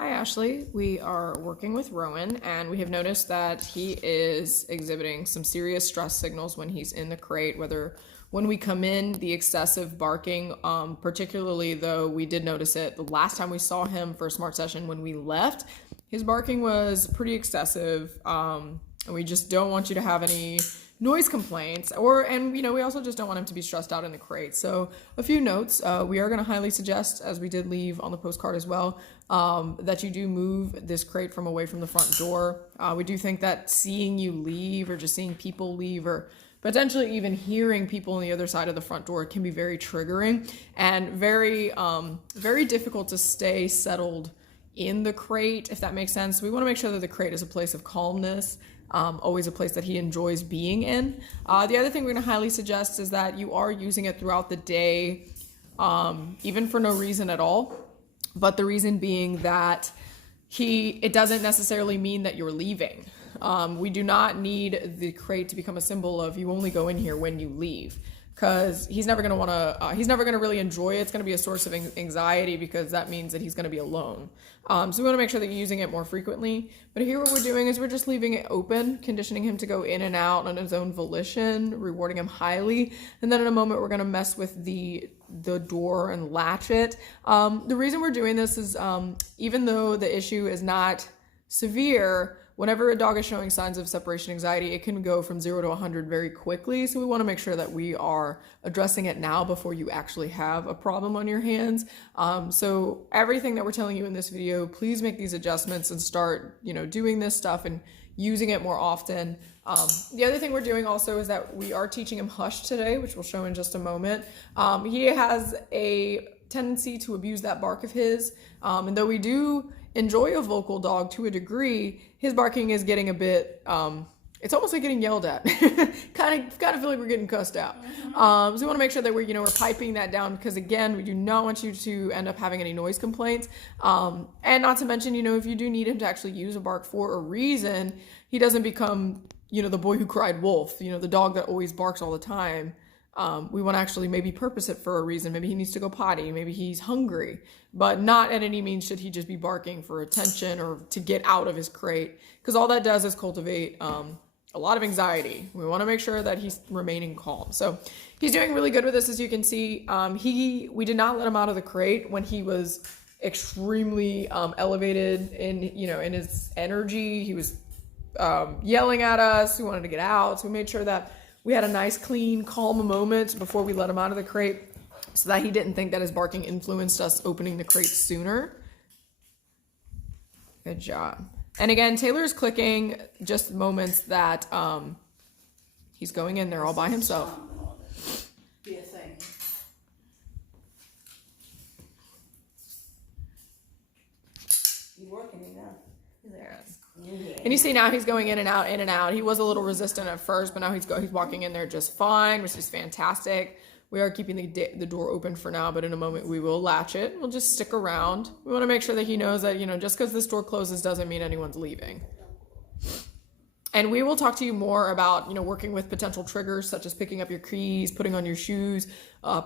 Hi, Ashley. We are working with Rowan, and we have noticed that he is exhibiting some serious stress signals when he's in the crate, whether when we come in, the excessive barking, particularly though we did notice it the last time we saw him for a S.M.A.R.T session when we left, his barking was pretty excessive, and we just don't want you to have any noise complaints and we also just don't want him to be stressed out in the crate. So a few notes, we are going to highly suggest, as we did leave on the postcard as well, that you do move this crate from away from the front door. We do think that seeing you leave or just seeing people leave or potentially even hearing people on the other side of the front door can be very triggering and very difficult to stay settled in the crate, if that makes sense. We want to make sure that the crate is a place of calmness, always a place that he enjoys being in. The other thing we're going to highly suggest is that you are using it throughout the day, even for no reason at all. But the reason being that it doesn't necessarily mean that you're leaving. We do not need the crate to become a symbol of you only go in here when you leave, because he's never going to he's never going to really enjoy it. It's going to be a source of anxiety because that means that he's going to be alone. So we want to make sure that you're using it more frequently. But here what we're doing is we're just leaving it open, conditioning him to go in and out on his own volition, rewarding him highly. And then in a moment, we're going to mess with the door and latch it. The reason we're doing this is even though the issue is not severe, whenever a dog is showing signs of separation anxiety, it can go from 0 to 100 very quickly. So we want to make sure that we are addressing it now before you actually have a problem on your hands. So everything that we're telling you in this video, please make these adjustments and start, doing this stuff and using it more often. The other thing we're doing also is that we are teaching him hush today, which we'll show in just a moment. He has a tendency to abuse that bark of his. And though we do enjoy a vocal dog to a degree, his barking is getting a bit, it's almost like getting yelled at. kind of feel like we're getting cussed out. So we want to make sure that we're piping that down, because again, we do not want you to end up having any noise complaints. And not to mention, if you do need him to actually use a bark for a reason, he doesn't become, the boy who cried wolf, the dog that always barks all the time. We want to actually maybe purpose it for a reason. Maybe he needs to go potty. Maybe he's hungry, but not at any means should he just be barking for attention or to get out of his crate, because all that does is cultivate a lot of anxiety. We want to make sure that he's remaining calm. So he's doing really good with this, as you can see. We did not let him out of the crate when he was extremely elevated in his energy. He was yelling at us. We wanted to get out, so we made sure that we had a nice, clean, calm moment before we let him out of the crate, so that he didn't think that his barking influenced us opening the crate sooner. Good job. And again, Taylor's clicking just moments that he's going in there all by himself. Be a thing. He's working it now. Yes. And you see now he's going in and out, in and out. He was a little resistant at first, but now he's walking in there just fine, which is fantastic. We are keeping the door open for now, but in a moment we will latch it. We'll just stick around. We want to make sure that he knows that, just because this door closes doesn't mean anyone's leaving. And we will talk to you more about, working with potential triggers, such as picking up your keys, putting on your shoes,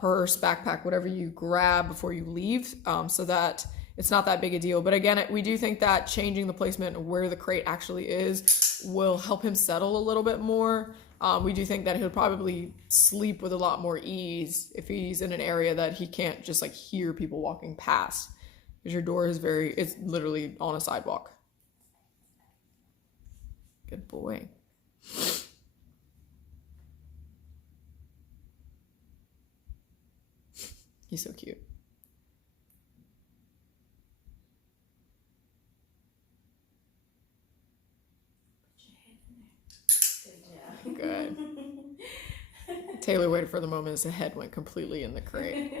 purse, backpack, whatever you grab before you leave, so that it's not that big a deal. But again, we do think that changing the placement of where the crate actually is will help him settle a little bit more. We do think that he'll probably sleep with a lot more ease if he's in an area that he can't just hear people walking past, because your door is it's literally on a sidewalk. Good boy. He's so cute. Good. Taylor waited for the moment as the head went completely in the crate.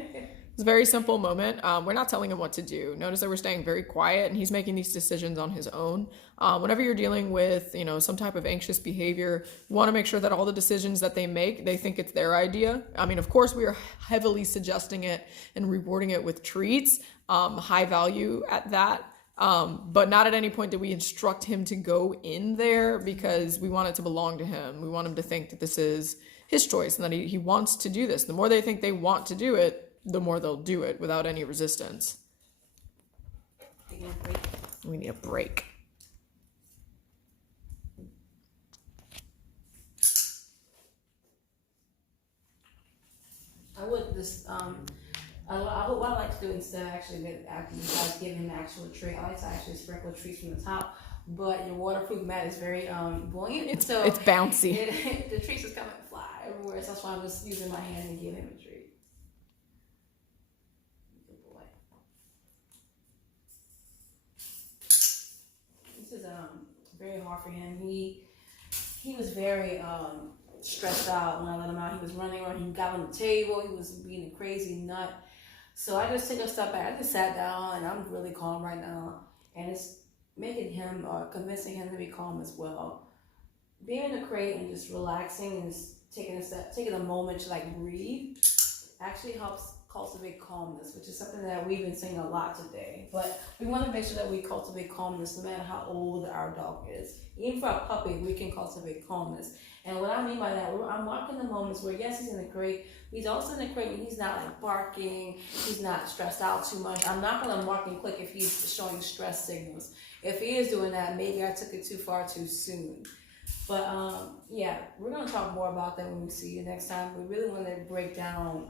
It's a very simple moment. We're not telling him what to do. Notice that we're staying very quiet, and he's making these decisions on his own. Whenever you're dealing with, some type of anxious behavior, you want to make sure that all the decisions that they make, they think it's their idea. I mean, of course, we are heavily suggesting it and rewarding it with treats, high value at that. But not at any point did we instruct him to go in there, because we want it to belong to him. We want him to think that this is his choice and that he wants to do this. The more they think they want to do it, the more they'll do it without any resistance. Are you gonna break? We need a break. I would just what I like to do instead actually besides giving him the actual treat, I like to actually sprinkle treats from the top. But your waterproof mat is very buoyant, so it's bouncy. The treats just come and fly everywhere. So that's why I'm just using my hand and give him a treat. Good boy. This is very hard for him. He was very stressed out when I let him out. He was running around. He got on the table. He was being a crazy nut. So I just took a step back. I just sat down, and I'm really calm right now. And it's making him, convincing him to be calm as well. Being in the crate and just relaxing and just taking a moment to like breathe, actually helps cultivate calmness, which is something that we've been saying a lot today. But we want to make sure that we cultivate calmness no matter how old our dog is. Even for a puppy, we can cultivate calmness. And what I mean by that, I'm marking the moments where, yes, he's in the crate. He's also in the crate and he's not like barking. He's not stressed out too much. I'm not going to mark and click if he's showing stress signals. If he is doing that, maybe I took it too far too soon. But yeah, we're going to talk more about that when we see you next time. We really want to break down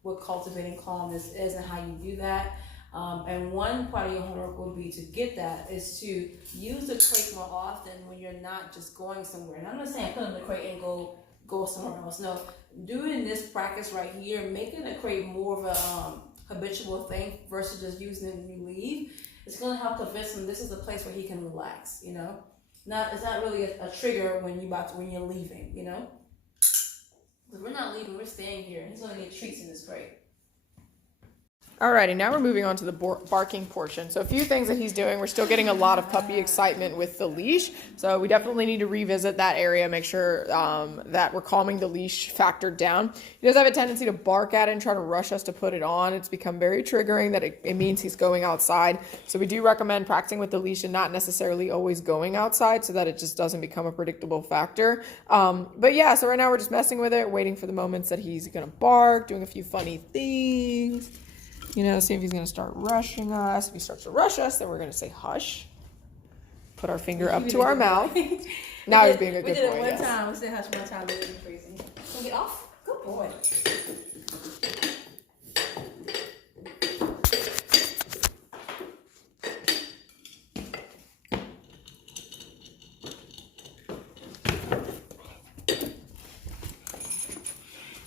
what cultivating calmness is and how you do that. And one part of your homework will be to get that is to use the crate more often when you're not just going somewhere. And I'm not saying put in the crate and go somewhere else. No, doing this practice right here, making the crate more of a habitual thing versus just using it when you leave. It's going to help convince him this is a place where he can relax. You know, it's not really a trigger when you're leaving. You know, because we're not leaving, we're staying here. He's going to get treats in this crate. Alrighty, now we're moving on to the barking portion. So a few things that he's doing. We're still getting a lot of puppy excitement with the leash. So we definitely need to revisit that area, make sure that we're calming the leash factor down. He does have a tendency to bark at it and try to rush us to put it on. It's become very triggering that it means he's going outside. So we do recommend practicing with the leash and not necessarily always going outside so that it just doesn't become a predictable factor. But yeah, so right now we're just messing with it, waiting for the moments that he's going to bark, doing a few funny things. You know, see if he's going to start rushing us. If he starts to rush us, then we're going to say hush. Put our finger up to our mouth. Now he's being a good boy. We did it one time. We said hush one time. They didn't crazy. So get off. Good boy.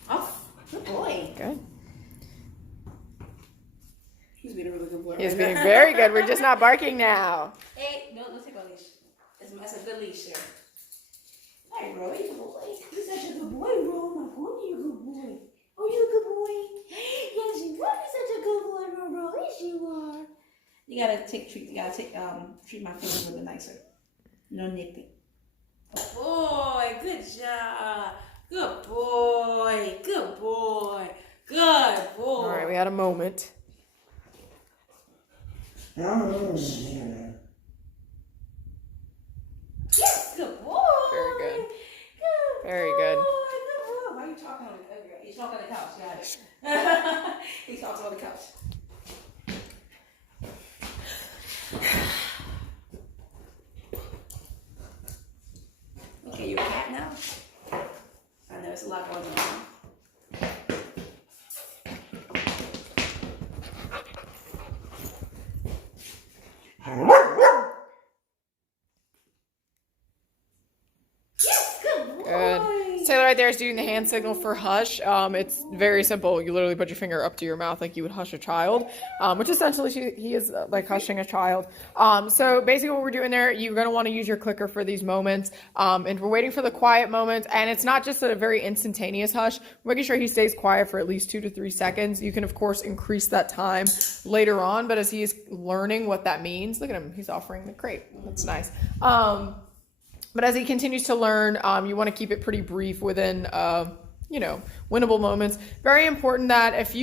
Off. Good boy. Good. He's being a really good boy. He's being very good. We're just not barking now. Hey, don't take my leash. That's a good leash here. Hey, Rowan, good boy. You're such a good boy, Rowan. My boy, you're a good boy. Oh, you're a good boy. Yes, you are. You're such a good boy, Rowan. Yes, you are. You gotta take treat. You gotta treat my fingers a little bit nicer. No nipping. Boy, good job. Good boy. Good boy. Good boy. All right, we had a moment. Yes, good boy. Very good. Good Very boy. good. Good boy. Why are you talking on the He's talking on the couch. Got it. He talks on the couch. Okay, you're a cat now? I know it's a lot going on. Yes, good boy. Good. Taylor right there is doing the hand signal for hush. It's very simple. You literally put your finger up to your mouth like you would hush a child, which essentially he is like hushing a child. So basically what we're doing there, you're going to want to use your clicker for these moments. And we're waiting for the quiet moments. And it's not just a very instantaneous hush. We're making sure he stays quiet for at least 2 to 3 seconds. You can, of course, increase that time later on. But as he is learning what that means, look at him. He's offering the crate. That's nice. But as he continues to learn, you want to keep it pretty brief within, winnable moments. Very important that if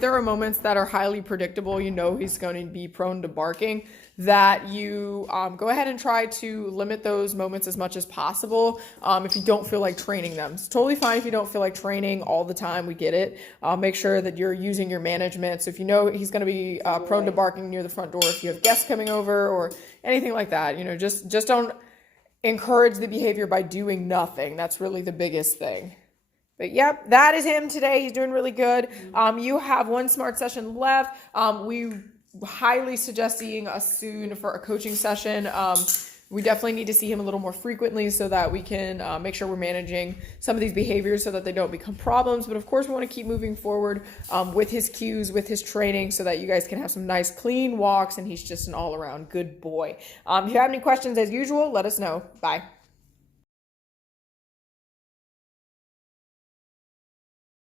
there are moments that are highly predictable, he's going to be prone to barking, that you go ahead and try to limit those moments as much as possible. If you don't feel like training them, it's totally fine if you don't feel like training all the time. We get it. Make sure that you're using your management. So if he's going to be prone to barking near the front door, if you have guests coming over or anything like that, just don't encourage the behavior by doing nothing. That's really the biggest thing. But yep, that is him today. He's doing really good. You have one S.M.A.R.T session left. We highly suggest seeing us soon for a coaching session. We definitely need to see him a little more frequently so that we can make sure we're managing some of these behaviors so that they don't become problems. But of course, we want to keep moving forward with his cues, with his training, so that you guys can have some nice, clean walks, and he's just an all-around good boy. If you have any questions, as usual, let us know. Bye.